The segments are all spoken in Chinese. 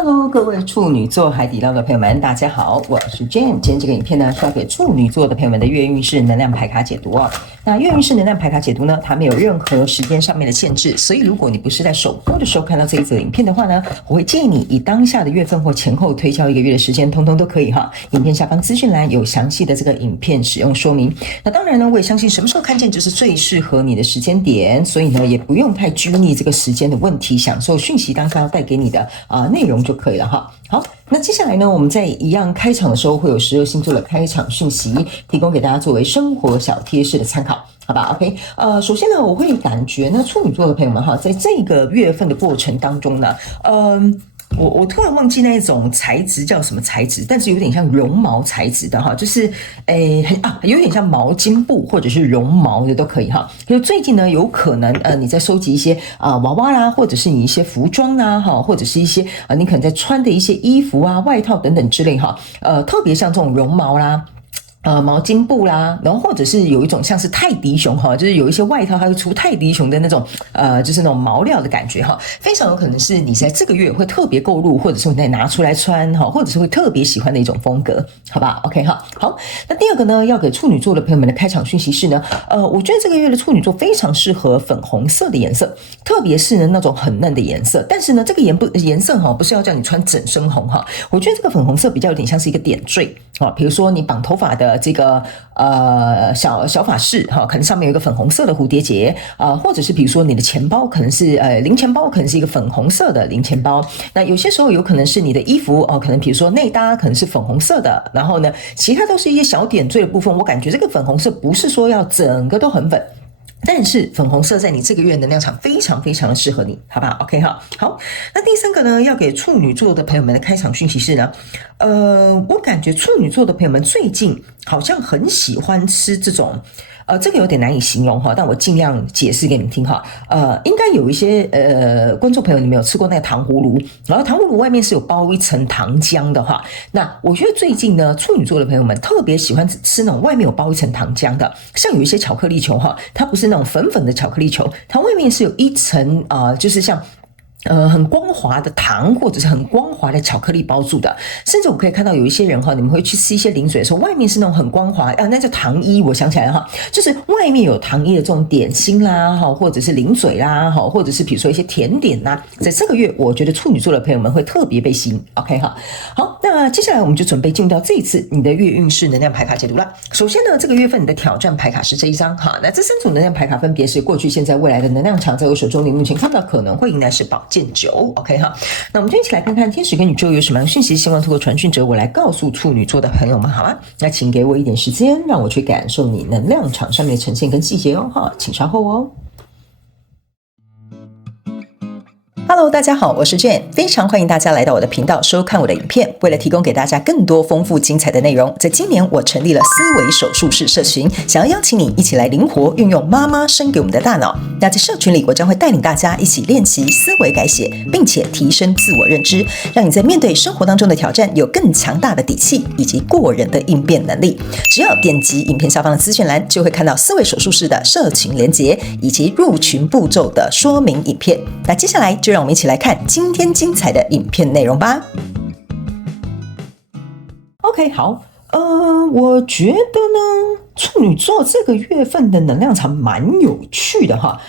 Hello，各位处女座海底捞的朋友们，大家好，我是 Jane。今天这个影片呢，是要给处女座的朋友们的月运势能量牌卡解读哦。那月运势能量牌卡解读呢，它没有任何时间上面的限制，所以如果你不是在首播的时候看到这一则影片的话呢，我会建议你以当下的月份或前后推敲1个月的时间，通通都可以哈。影片下方资讯栏有详细的这个影片使用说明。那当然呢，我也相信什么时候看见就是最适合你的时间点，所以呢，也不用太拘泥这个时间的问题，享受讯息当下要带给你的内容就可以了哈。好，那接下来呢，我们在一样开场的时候会有12星座的开场讯息，提供给大家作为生活小贴士的参考，好吧 ？OK， 首先呢，我会感觉呢，处女座的朋友们哈，在这个月份的过程当中呢，我突然忘记那一种材质叫什么材质，但是有点像绒毛材质的哈，就是有点像毛巾布或者是绒毛的都可以哈。就最近呢，有可能你在收集一些娃娃啦，或者是你一些服装啦哈，或者是一些你可能在穿的一些衣服啊、外套等等之类哈，特别像这种绒毛啦。毛巾布啦，然后或者是有一种像是泰迪熊哈，就是有一些外套它会出泰迪熊的那种就是那种毛料的感觉哈，非常有可能是你在这个月会特别购入，或者是你再拿出来穿哈，或者是会特别喜欢的一种风格，好吧 ？OK 哈，好，那第二个呢，要给处女座的朋友们的开场讯息是呢，我觉得这个月的处女座非常适合粉红色的颜色，特别是呢那种很嫩的颜色，但是呢这个颜色哈不是要叫你穿整身红哈，我觉得这个粉红色比较有点像是一个点缀啊，比如说你绑头发的这个小发饰哈，可能上面有一个粉红色的蝴蝶结或者是比如说你的钱包可能是零钱包，可能是一个粉红色的零钱包。那有些时候有可能是你的衣服可能比如说内搭可能是粉红色的，然后呢，其他都是一些小点缀的部分。我感觉这个粉红色不是说要整个都很粉。但是粉红色在你这个月能量场非常非常的适合你，好吧 ？OK 哈，好。那第三个呢，要给处女座的朋友们的开场讯息是呢，我感觉处女座的朋友们最近好像很喜欢吃这种。这个有点难以形容哈，但我尽量解释给你们听哈。应该有一些观众朋友你们有吃过那个糖葫芦，然后糖葫芦外面是有包一层糖浆的哈。那我觉得最近呢，处女座的朋友们特别喜欢吃那种外面有包一层糖浆的，像有一些巧克力球哈，它不是那种粉粉的巧克力球，它外面是有一层就是像。很光滑的糖或者是很光滑的巧克力包住的，甚至我可以看到有一些人哈，你们会去吃一些零嘴的时候，外面是那种很光滑那叫糖衣，我想起来了哈，就是外面有糖衣的这种点心啦哈，或者是零嘴啦哈，或者是比如说一些甜点啦，在这个月我觉得处女座的朋友们会特别被吸引 ，OK 哈，好，那接下来我们就准备进入到这一次你的月运势能量牌卡解读了。首先呢，这个月份你的挑战牌卡是这一张哈，那这3组能量牌卡分别是过去、现在、未来的能量场，在我手中你目前看到可能会迎来是宝剑9 ，OK 哈。那我们就一起来看看天使跟宇宙有什么样的讯息，希望通过传讯者我来告诉处女座的朋友们，好吗？那请给我一点时间，让我去感受你能量场上面的呈现跟细节哦，哈，请稍后哦。Hello， 大家好，我是 Jane， 非常欢迎大家来到我的频道收看我的影片。为了提供给大家更多丰富精彩的内容，在今年我成立了思维手术室社群，想要邀请你一起来灵活运用妈妈生给我们的大脑。那在社群里，我将会带领大家一起练习思维改写，并且提升自我认知，让你在面对生活当中的挑战有更强大的底气以及过人的应变能力。只要点击影片下方的资讯栏，就会看到思维手术室的社群连结以及入群步骤的说明影片。那接下来就让我们一起来看今天精彩的影片内容吧。OK， 好，我觉得呢，处女座这个月份的能量场蛮有趣的哈。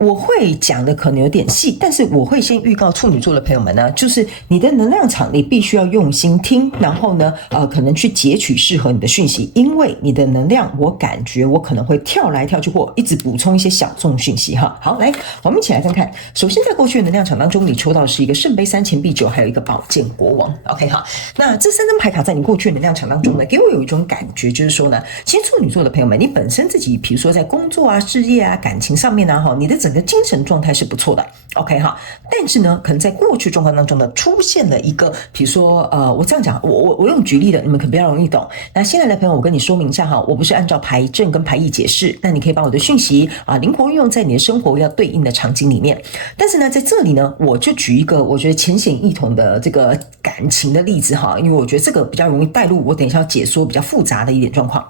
我会讲的可能有点细，但是我会先预告处女座的朋友们呢，就是你的能量场你必须要用心听，然后呢，可能去截取适合你的讯息，因为你的能量，我感觉我可能会跳来跳去或一直补充一些小众讯息哈。好，来，我们一起来看看。首先，在过去的能量场当中，你抽到的是一个圣杯3、钱币9，还有一个宝剑国王。OK 哈，那这3张牌卡在你过去的能量场当中呢，给我有一种感觉，就是说呢，其实处女座的朋友们，你本身自己，比如说在工作啊、事业啊、感情上面啊，你的整个精神状态是不错的 ，OK 哈。但是呢，可能在过去状况当中呢，出现了一个，比如说我这样讲，我用举例的，你们可比较容易懂。那新来的朋友，我跟你说明一下哈，我不是按照牌阵跟牌意解释，那你可以把我的讯息灵活运用在你的生活要对应的场景里面。但是呢，在这里呢，我就举一个我觉得浅显易懂的这个感情的例子哈，因为我觉得这个比较容易带入我等一下要解说比较复杂的一点状况。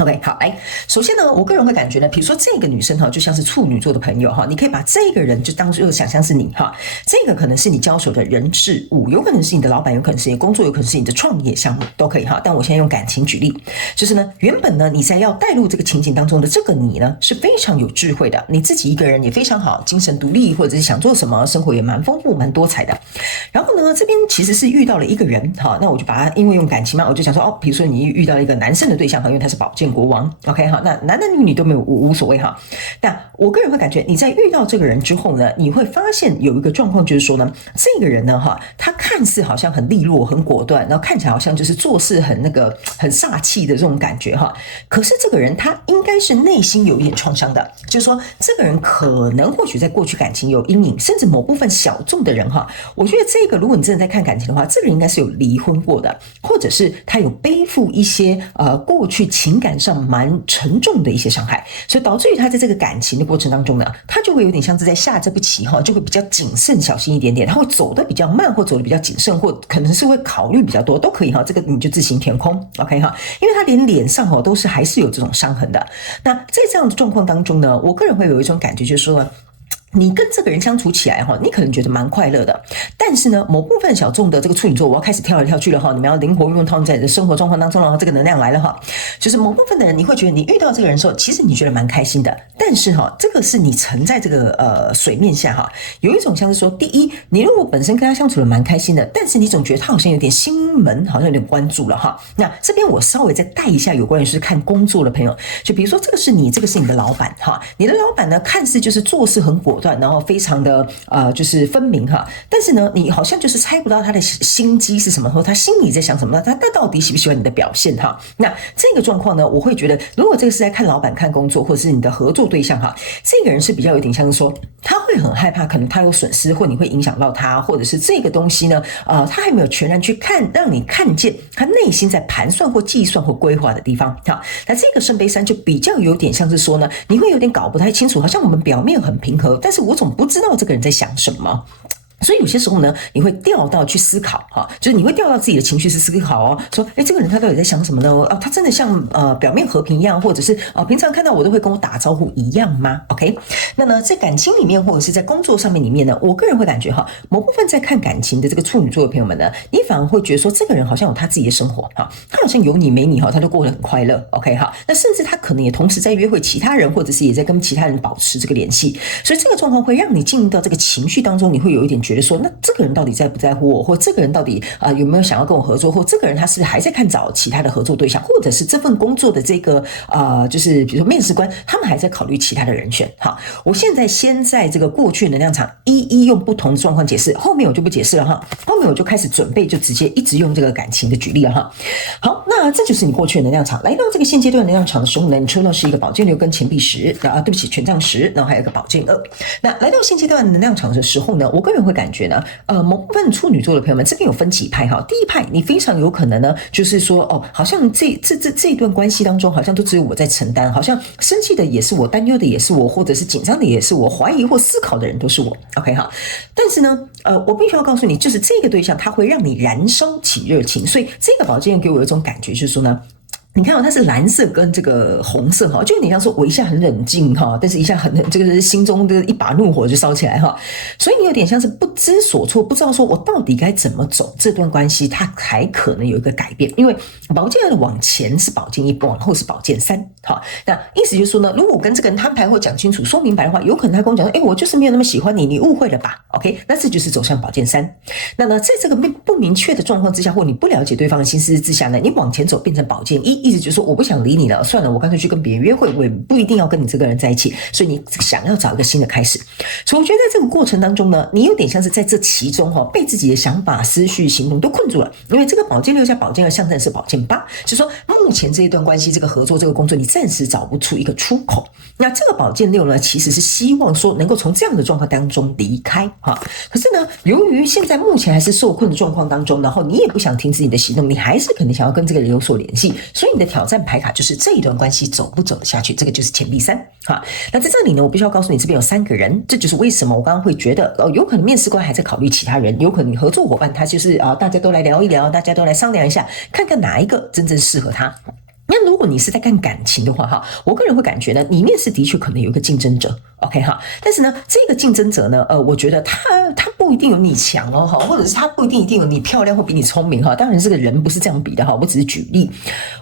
OK，好，来，首先呢，我个人会感觉呢，比如说这个女生哈，就像是处女座的朋友哈，你可以把这个人就当做想象是你哈，这个可能是你交手的人事物，有可能是你的老板，有可能是你的工作，有可能是你的创业项目，都可以哈。但我现在用感情举例，就是呢，原本呢你在要带入这个情景当中的这个你呢，是非常有智慧的，你自己一个人也非常好，精神独立，或者是想做什么，生活也蛮丰富、蛮多彩的。然后呢，这边其实是遇到了一个人哈，那我就把他因为用感情嘛，我就想说哦，比如说你遇到一个男生的对象哈，因为他是宝剑国王 ，OK 哈，那男男女女都没有无所谓哈。但我个人会感觉你在遇到这个人之后呢，你会发现有一个状况，就是说呢，这个人呢哈，他看似好像很利落、很果断，然后看起来好像就是做事很很煞气的这种感觉哈。可是这个人他应该是内心有一点创伤的，就是说这个人可能或许在过去感情有阴影，甚至某部分小众的人哈，我觉得这个如果你真的在看感情的话，这个人应该是有离婚过的，或者是他有背负一些过去情感上蛮沉重的一些伤害，所以导致于他在这个感情的过程当中呢，他就会有点像是在下这步棋哈，就会比较谨慎小心一点点，他会走得比较慢，或走得比较谨慎，或可能是会考虑比较多，都可以哈，这个你就自行填空 ，OK 哈，因为他连脸上哈都是还是有这种伤痕的。那在这样的状况当中呢，我个人会有一种感觉，就是说呢，你跟这个人相处起来哈，你可能觉得蛮快乐的，但是呢，某部分小众的这个处女座，我要开始跳来跳去了哈，你们要灵活运用套用在你的生活状况当中了，这个能量来了哈，就是某部分的人，你会觉得你遇到这个人的时候，其实你觉得蛮开心的，但是哈，这个是你沉在这个水面下哈，有一种像是说，第一，你如果本身跟他相处的蛮开心的，但是你总觉得他好像有点心门好像有点关注了哈，那这边我稍微再带一下有关于是看工作的朋友，就比如说这个是你的老板哈，你的老板呢看似就是做事很果断，然后非常的就是分明哈，但是呢你好像就是猜不到他的心机是什么，或他心里在想什么，他到底喜不喜欢你的表现哈？那这个状况呢，我会觉得如果这个是在看老板看工作，或者是你的合作对象哈，这个人是比较有点像是说他会很害怕，可能他有损失，或你会影响到他，或者是这个东西呢他还没有全然去看，让你看见他内心在盘算或计算或规划的地方哈。那这个圣杯三就比较有点像是说呢，你会有点搞不太清楚，好像我们表面很平和，但是我总不知道这个人在想什么。所以有些时候呢，你会掉到去思考哈，就是你会掉到自己的情绪是思考哦，说，这个人他到底在想什么呢？他真的像表面和平一样，或者是平常看到我都会跟我打招呼一样吗 ？OK， 那呢，在感情里面或者是在工作上面里面呢，我个人会感觉哈，某部分在看感情的这个处女座的朋友们呢，你反而会觉得说，这个人好像有他自己的生活哈，他好像有你没你哈，他都过得很快乐 ，OK 哈，那甚至他可能也同时在约会其他人，或者是也在跟其他人保持这个联系，所以这个状况会让你进入到这个情绪当中，你会有一点觉得说，那这个人到底在不在乎我，或这个人到底有没有想要跟我合作，或这个人他是不是还在看找其他的合作对象，或者是这份工作的这个就是比如说面试官，他们还在考虑其他的人选。好，我现在先在这个过去能量场一一用不同的状况解释，后面我就不解释了哈，后面我就开始准备就直接一直用这个感情的举例了哈。好，那这就是你过去的能量场，来到这个现阶段能量场的时候呢，你抽到是一个宝剑6跟钱币10，对不起，权杖10，然后还有一个宝剑2。那来到现阶段能量场的时候呢，我个人会感觉呢，某部分处女座的朋友们，这边有分几派哈。第一派，你非常有可能呢，就是说好像这一段关系当中，好像都只有我在承担，好像生气的也是我，担忧的也是我，或者是紧张的也是我，怀疑或思考的人都是我。OK 哈，但是呢，我必须要告诉你，就是这个对象他会让你燃烧起热情，所以这个宝剑给我有一种感觉，就是说呢。你看它是蓝色跟这个红色哈，就有点像说我一下很冷静哈，但是一下很这个心中的一把怒火就烧起来哈，所以你有点像是不知所措，不知道说我到底该怎么走这段关系，它还可能有一个改变，因为宝剑往前是宝剑1，往后是宝剑3哈，那意思就是说呢，如果我跟这个人摊牌或讲清楚说明白的话，有可能他跟我讲说，我就是没有那么喜欢你，你误会了吧 ？OK， 那这就是走向宝剑3。那么在这个不明确的状况之下，或你不了解对方的心思之下呢，你往前走变成宝剑1。意思就是说我不想理你了，算了，我干脆去跟别人约会，我也不一定要跟你这个人在一起，所以你想要找一个新的开始。所以我觉得在这个过程当中呢，你有点像是在这其中被自己的想法、思绪、行动都困住了，因为这个宝剑6加宝剑2象征的是宝剑8，就是说目前这一段关系、这个合作、这个工作，你暂时找不出一个出口。那这个宝剑6呢，其实是希望说能够从这样的状况当中离开哈。可是呢，由于现在目前还是受困的状况当中，然后你也不想停止你的行动，你还是可能想要跟这个人有所联系，所以你的挑战牌卡就是这一段关系走不走得下去，这个就是钱币3哈。那在这里呢，我必须要告诉你，这边有3个人，这就是为什么我刚刚会觉得有可能面试官还在考虑其他人，有可能合作伙伴他就是大家都来聊一聊，大家都来商量一下，看看哪一个真正适合他。那如果你是在看感情的话哈，我个人会感觉呢，你面试的确可能有一个竞争者 ，OK 哈，但是呢，这个竞争者呢，我觉得他不一定有你强哦哈，或者是他不一定有你漂亮或比你聪明哈，当然这个人不是这样比的哈，我只是举例。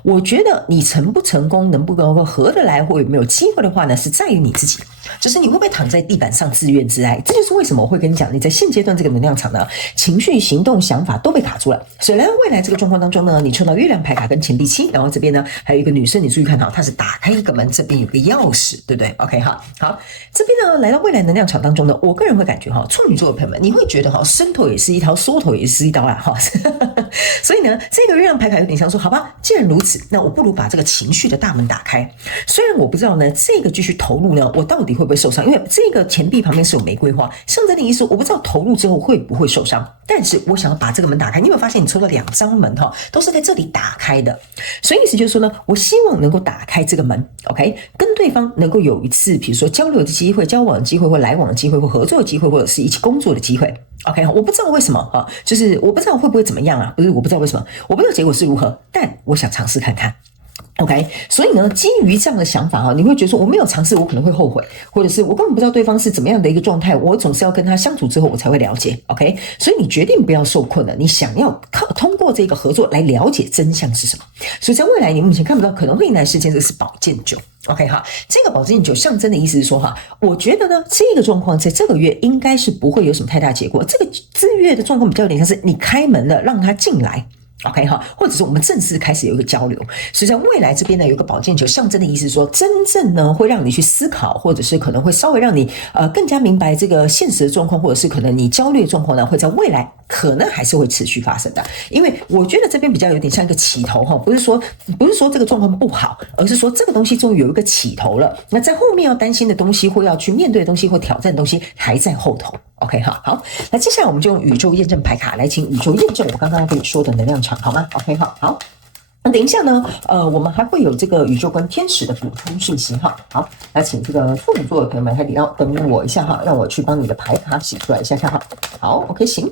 我觉得你成不成功，能不能够合得来，或有没有机会的话呢，是在于你自己。就是你会不会躺在地板上自怨自艾，这就是为什么我会跟你讲，你在现阶段这个能量场呢，情绪、行动、想法都被卡住了。所以来到未来这个状况当中呢，你抽到月亮牌卡跟钱币7，然后这边呢还有一个女生，你注意看哈，她是打开一个门，这边有个钥匙，对不对 ？OK 哈，好，这边呢来到未来能量场当中呢，我个人会感觉哈，处女座的朋友们，你会觉得哈，伸头也是一刀，缩头也是一刀啊哈。所以呢，这个月亮牌卡有点像说，好吧，既然如此，那我不如把这个情绪的大门打开。虽然我不知道呢，这个继续投入呢，我到底会不会受伤？因为这个钱币旁边是有玫瑰花，象征的意思，我不知道投入之后会不会受伤。但是我想要把这个门打开。你有没有发现，你抽了2张门哈，都是在这里打开的？所以意思就是说呢，我希望能够打开这个门 ，OK， 跟对方能够有一次，比如说交流的机会、交往的机会，或来往的机会，或合作的机会，或者是一起工作的机会。OK， 我不知道为什么哈，就是我不知道会不会怎么样啊，不是我不知道为什么，我不知道结果是如何，但我想尝试看看。OK， 所以呢，基于这样的想法你会觉得说我没有尝试，我可能会后悔，或者是我根本不知道对方是怎么样的一个状态，我总是要跟他相处之后我才会了解。OK， 所以你决定不要受困了，你想要通过这个合作来了解真相是什么。所以在未来你目前看不到可能会迎来事件，这个是宝剑9。OK 哈，这个宝剑9象征的意思是说哈，我觉得呢，这个状况在这个月应该是不会有什么太大结果。这个这月的状况比较有点像是你开门了，让他进来。OK 哈，或者是我们正式开始有一个交流，所以在未来这边呢，有一个宝剑9象征的意思是说，真正呢会让你去思考，或者是可能会稍微让你更加明白这个现实的状况，或者是可能你焦虑的状况呢，会在未来可能还是会持续发生的。因为我觉得这边比较有点像一个起头哈，不是说这个状况不好，而是说这个东西终于有一个起头了。那在后面要担心的东西，或要去面对的东西，或挑战的东西还在后头。OK 哈，好，那接下来我们就用宇宙验证牌卡来请宇宙验证我刚刚跟你说的能量场，好吗 ？OK 哈，好。那等一下呢，我们还会有这个宇宙跟天使的补充讯息哈。好，那请这个处女座的朋友们，还得要等我一下哈，让我去帮你的牌卡洗出来一下看哈。好 ，OK 行。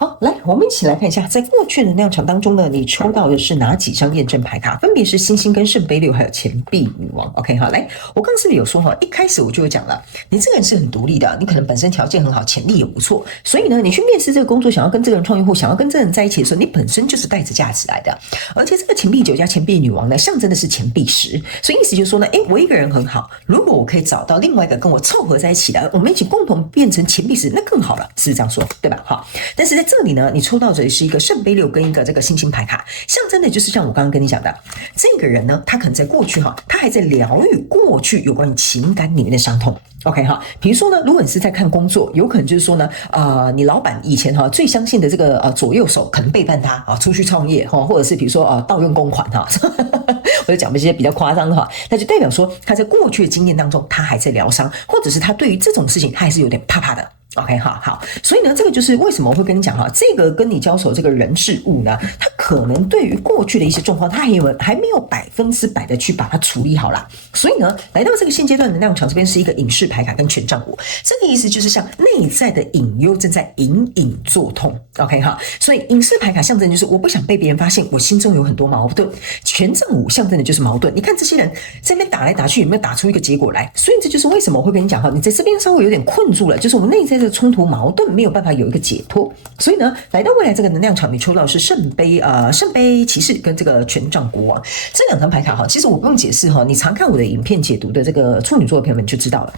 好，来，我们一起来看一下，在过去的能量场当中呢，你抽到的是哪几张验证牌卡？分别是星星跟圣杯6，还有钱币女王。OK， 好，来，我刚刚是不是有说哈？一开始我就有讲了，你这个人是很独立的，你可能本身条件很好，潜力也不错，所以呢，你去面试这个工作，想要跟这个人创业或想要跟这个人在一起的时候，你本身就是带着价值来的。而且这个钱币9加钱币女王呢，象征的是钱币10，所以意思就是说呢，我一个人很好，如果我可以找到另外一个跟我凑合在一起的，我们一起共同变成钱币10，那更好了，是这样说对吧？好，但是在这里呢，你抽到的是一个圣杯6跟一个这个星星牌卡，象征的就是像我刚刚跟你讲的，这个人呢，他可能在过去他还在疗愈过去有关于情感里面的伤痛。OK 哈，比如说呢，如果你是在看工作，有可能就是说呢，你老板以前最相信的这个左右手可能背叛他出去创业或者是比如说盗用公款我就讲一些比较夸张的话，那就代表说他在过去的经验当中，他还在疗伤，或者是他对于这种事情他还是有点怕怕的。OK 好，所以呢，这个就是为什么我会跟你讲这个跟你交手这个人事物呢，他可能对于过去的一些状况，他还没有100%的去把它处理好啦。所以呢，来到这个现阶段能量场这边是一个隐士牌卡跟权杖五，这个意思就是像内在的隐忧正在隐隐作痛。OK 哈，所以隐士牌卡象征就是我不想被别人发现我心中有很多矛盾，权杖五象征的就是矛盾。你看这些人在那边打来打去，有没有打出一个结果来？所以这就是为什么我会跟你讲你在这边稍微有点困住了，就是我们内在的冲突矛盾没有办法有一个解脱。所以呢，来到未来这个能量场，你抽到的是圣杯骑士跟这个权杖国王这两张牌卡其实我不用解释你常看我的影片解读的这个处女座的朋友们就知道了。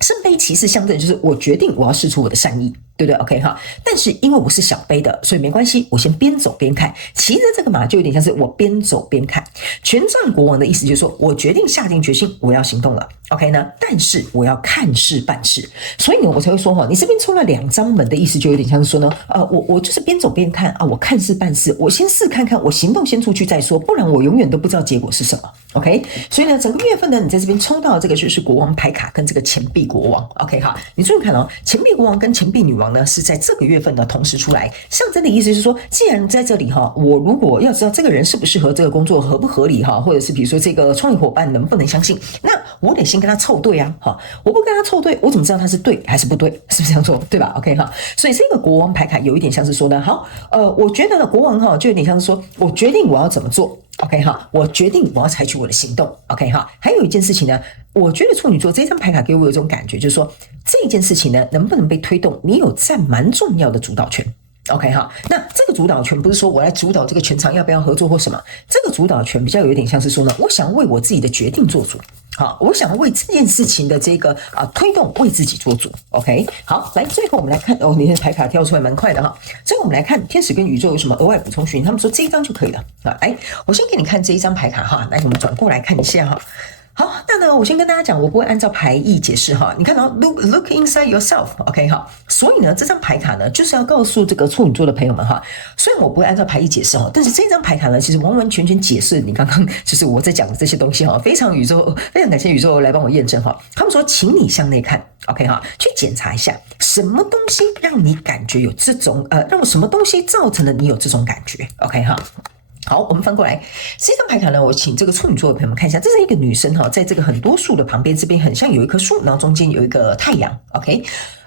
圣杯骑士象征就是我决定我要释出我的善意，对不对 ？OK 哈，但是因为我是小杯的，所以没关系，我先边走边看。骑着这个马就有点像是我边走边看。权杖国王的意思就是说我决定下定决心我要行动了 ，OK 呢？但是我要看事办事，所以呢我才会说你这边抽了2张门的意思就有点像是说呢，我就是边走边看我看事办事，我先试看看，我行动先出去再说，不然我永远都不知道结果是什么 ，OK？ 所以呢，整个月份呢，你在这边抽到这个就是国王牌卡跟这个钱币国王 ，OK 好，你注意看钱币国王跟钱币女王呢是在这个月份呢同时出来，象征的意思是说，既然在这里我如果要知道这个人适不适合这个工作合不合理或者是比如说这个创业伙伴能不能相信，那我得先跟他凑对啊，我不跟他凑对，我怎么知道他是对还是不对？是不是这样说？对吧 ？OK 哈，所以这个国王牌卡有一点像是说呢，好，我觉得呢国王就有点像是说我决定我要怎么做。OK 哈，我决定我要采取我的行动。OK 哈，还有一件事情呢，我觉得处女座这张牌卡给我有一种感觉，就是说这件事情呢能不能被推动，你有占蛮重要的主导权。OK 哈，那这个主导权不是说我来主导这个全场要不要合作或什么，这个主导权比较有点像是说呢，我想为我自己的决定做主。好，我想为这件事情的这个推动为自己做主。OK， 好，来最后我们来看你的牌卡跳出来蛮快的哈。最后我们来看天使跟宇宙有什么额外补充讯息，他们说这一张就可以了啊。来，我先给你看这一张牌卡哈，来我们转过来看一下哈。好，那呢，我先跟大家讲，我不会按照牌意解释哈。你看到 look inside yourself，OK 哈。所以呢，这张牌卡呢，就是要告诉这个处女座的朋友们哈。虽然我不会按照牌意解释哈，但是这张牌卡呢，其实完完全全解释你刚刚就是我在讲的这些东西哈。非常感谢宇宙来帮我验证哈。他们说，请你向内看 ，OK 哈，去检查一下什么东西让你感觉有这种让什么东西造成了你有这种感觉 ，OK 哈。好，我们翻过来，这张牌卡呢，我请这个处女座的朋友们看一下，这是一个女生哈，在这个很多树的旁边，这边很像有一棵树，然后中间有一个太阳 ，OK。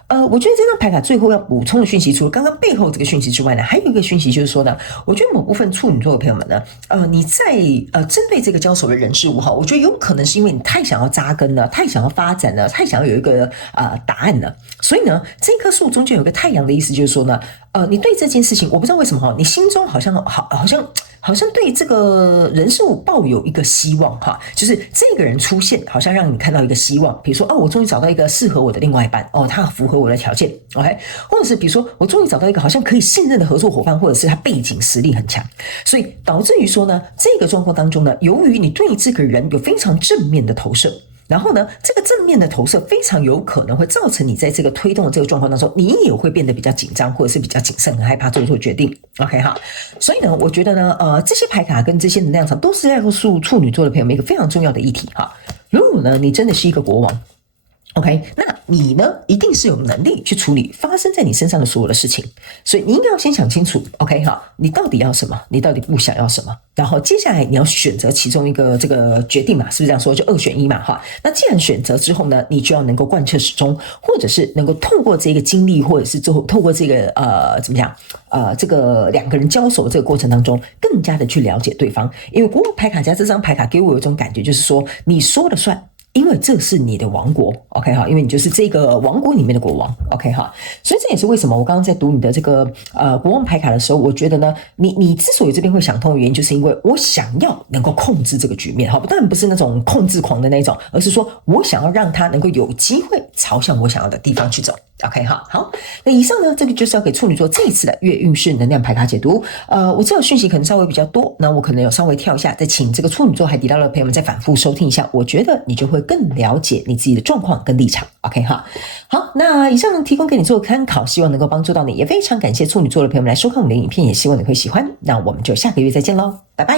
我觉得这张牌卡最后要补充的讯息，除了刚刚背后这个讯息之外呢，还有一个讯息就是说呢，我觉得某部分处女座的朋友们呢，你在针对这个交手的人事物哈，我觉得有可能是因为你太想要扎根了，太想要发展了，太想要有一个答案了，所以呢，这棵树中间有一个太阳的意思就是说呢，你对这件事情，我不知道为什么哈，你心中好像对这个人事物抱有一个希望哈，就是这个人出现，好像让你看到一个希望，比如说我终于找到一个适合我的另外一半他符合我的条件 ，OK， 或者是比如说我终于找到一个好像可以信任的合作伙伴，或者是他背景实力很强，所以导致于说呢，这个状况当中呢，由于你对这个人有非常正面的投射。然后呢，这个正面的投射非常有可能会造成你在这个推动的这个状况当中，你也会变得比较紧张，或者是比较谨慎，很害怕做决定。OK 哈，所以呢，我觉得呢，这些牌卡跟这些能量场都是在告诉处女座的朋友们一个非常重要的议题哈。如果呢，你真的是一个国王。OK， 那你呢，一定是有能力去处理发生在你身上的所有的事情，所以你应该要先想清楚 ，OK 哈，你到底要什么，你到底不想要什么，然后接下来你要选择其中一个这个决定嘛，是不是这样说？就2选1嘛，哈。那既然选择之后呢，你就要能够贯彻始终，或者是能够透过这个经历，或者是最后透过这个怎么讲这个两个人交手的这个过程当中，更加的去了解对方。因为国王牌卡加这张牌卡给我有一种感觉，就是说你说了算。因为这是你的王国 ，OK 哈，因为你就是这个王国里面的国王 ，OK 哈，所以这也是为什么我刚刚在读你的这个国王牌卡的时候，我觉得呢，你之所以这边会想通的原因，就是因为我想要能够控制这个局面，好，当然不是那种控制狂的那种，而是说我想要让他能够有机会朝向我想要的地方去走。OK 好，那以上呢，这个就是要给处女座这一次的月运势能量牌卡解读。我知道讯息可能稍微比较多，那我可能有稍微跳一下，再请这个处女座海底捞的朋友们再反复收听一下，我觉得你就会更了解你自己的状况跟立场。OK 好，那以上提供给你做参考，希望能够帮助到你，也非常感谢处女座的朋友们来收看我们的影片，也希望你会喜欢。那我们就下个月再见喽，拜拜。